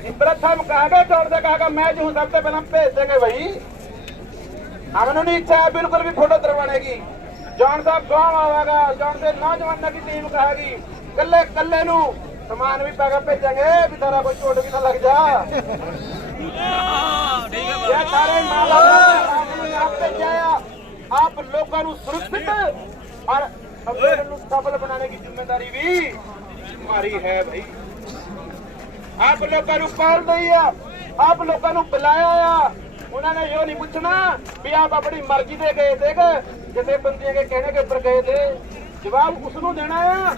प्रथम कहागा तौर से कहागा मैं जो हूँ सबसे पहले भेज देंगे भाई हमने नहीं इच्छा है बिल्कुल भी फोटो करवाने की जॉन साहब कौन आवेगा जॉन से नौजवान की टीम कहेगी कल्ले कल्ले नु समान भी पैगा भेजेंगे भी तेरा कोई चोट भी ना लग जा आप लोगों को सुरक्षित और सफल बनाने की जिम्मेदारी भी हमारी है भाई ਆਪ ਲੋਕਾਂ ਨੂੰ ਪਾਲ ਨਹੀਂ ਆ। ਆਪ ਲੋਕਾਂ ਨੂੰ ਬੁਲਾਇਆ ਆ। ਉਹਨਾਂ ਨੇ ਇਹ ਨਹੀਂ ਪੁੱਛਣਾ ਵੀ ਆਪ ਆਪਣੀ ਮਰਜ਼ੀ ਦੇ ਗਏ ਤੇ ਕਿਸੇ ਬੰਦੇ ਦੇ ਕਹਿਣੇ ਕੇ ਉੱਪਰ ਗਏ ਤੇ ਜਵਾਬ ਉਸ ਨੂੰ ਦੇਣਾ ਆ।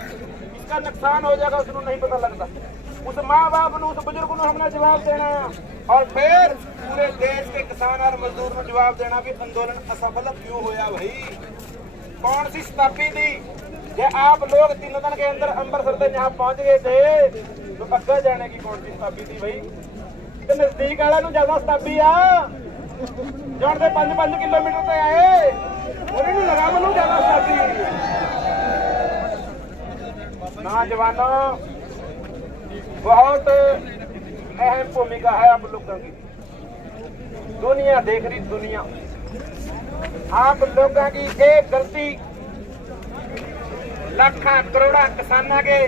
ਇਸਕਾ ਨੁਕਸਾਨ ਹੋ ਜਾਏਗਾ ਉਸ ਨੂੰ ਨਹੀਂ ਪਤਾ ਲੱਗਦਾ। ਉਸ ਮਾਂ-ਬਾਪ ਨੂੰ, ਉਸ ਬਜ਼ੁਰਗ ਨੂੰ ਹਮਨੇ ਜਵਾਬ ਦੇਣਾ। ਆ ਔਰ ਫਿਰ ਪੂਰੇ ਦੇਸ਼ ਦੇ ਕਿਸਾਨ ਔਰ ਮਜ਼ਦੂਰ ਨੂੰ ਜਵਾਬ ਦੇਣਾ ਵੀ ਅੰਦੋਲਨ ਅਸਫਲ ਕਿਉਂ ਹੋਇਆ ਭਈ ਕੌਣ ਸੀ ਸਤਾਬੀ ਦੀ? ਜੇ ਆਪ ਲੋਕ ਤਿੰਨ ਦਿਨ ਕੇ ਅੰਦਰ ਅੰਮ੍ਰਿਤਸਰ ਤੇ ਜਹਾਂ ਪਹੁੰਚ ਗਏ ਤੇ तो अग्गा जाने की कौन सी शताब्दी थी भाई ਤੇ ਨਜ਼ਦੀਕ ਵਾਲਿਆਂ ਨੂੰ ਜ਼ਿਆਦਾ ਸ਼ਤਾਬਦੀ ਆ ਜਣ ਦੇ 5-5 ਕਿਲੋਮੀਟਰ ਤੇ ਆਏ ਉਹਨਾਂ ਨੂੰ ਲਗਾ ਮੈਨੂੰ ਜ਼ਿਆਦਾ ਸ਼ਤਾਬਦੀ नौजवानों बहुत अहम भूमिका है आप लोगों की दुनिया देख रही दुनिया आप लोगों की एक गलती लाखा करोड़ा किसाना के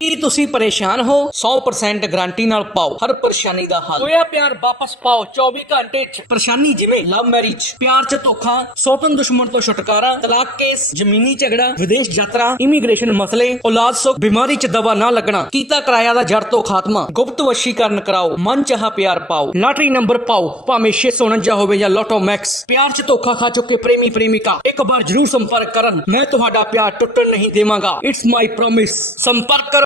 ਕੀ ਤੁਸੀਂ ਪਰੇਸ਼ਾਨ ਹੋ? 100% ਗਾਰੰਟੀ ਨਾਲ ਪਾਓ। ਹਰ ਪਰੇਸ਼ਾਨੀ ਦਾ ਹੱਲ। ਹੋਇਆ ਪਿਆਰ ਵਾਪਸ ਪਾਓ। 24 ਘੰਟੇ ਚ। ਪਰੇਸ਼ਾਨੀ ਜਿਵੇਂ ਲਵ ਮੈਰਿਜ ਪਿਆਰ ਚ ਧੋਖਾ ਸੌਤਨ ਦੁਸ਼ਮਣ ਤੋਂ ਛੁਟਕਾਰਾ ਤਲਾਕ ਕੇਸ ਜ਼ਮੀਨੀ ਝਗੜਾ ਵਿਦੇਸ਼ ਯਾਤਰਾ ਇਮੀਗ੍ਰੇਸ਼ਨ ਮਸਲੇ ਔਲਾਦ ਸੁੱਖ ਬਿਮਾਰੀ ਚ ਦਵਾ ਨਾ ਲੱਗਣਾ ਕੀਤਾ ਕਿਰਾਇਆ ਦਾ ਜੜ ਤੋਂ ਖਾਤਮਾ ਗੁਪਤ ਵਸ਼ੀਕਰਨ ਕਰਾਓ ਮਨ ਚਾਹਾ ਪਿਆਰ ਪਾਓ ਲਾਟਰੀ ਨੰਬਰ ਪਾਓ ਭਾਵੇਂ 649 ਹੋਵੇ ਜਾਂ ਲੋਟੋ ਮੈਕਸ ਪਿਆਰ ਚ ਧੋਖਾ ਖਾ ਚੁੱਕੇ ਪ੍ਰੇਮੀ ਪ੍ਰੇਮਿਕਾ ਇੱਕ ਵਾਰ ਜਰੂਰ ਸੰਪਰਕ ਕਰਨ। ਮੈਂ ਤੁਹਾਡਾ ਪਿਆਰ ਟੁੱਟਣ ਨਹੀਂ ਦੇਵਾਂਗਾ। ਇਟਸ ਮਾਈ ਪ੍ਰੋਮਿਸ ਸੰਪਰਕ ਕਰੋ।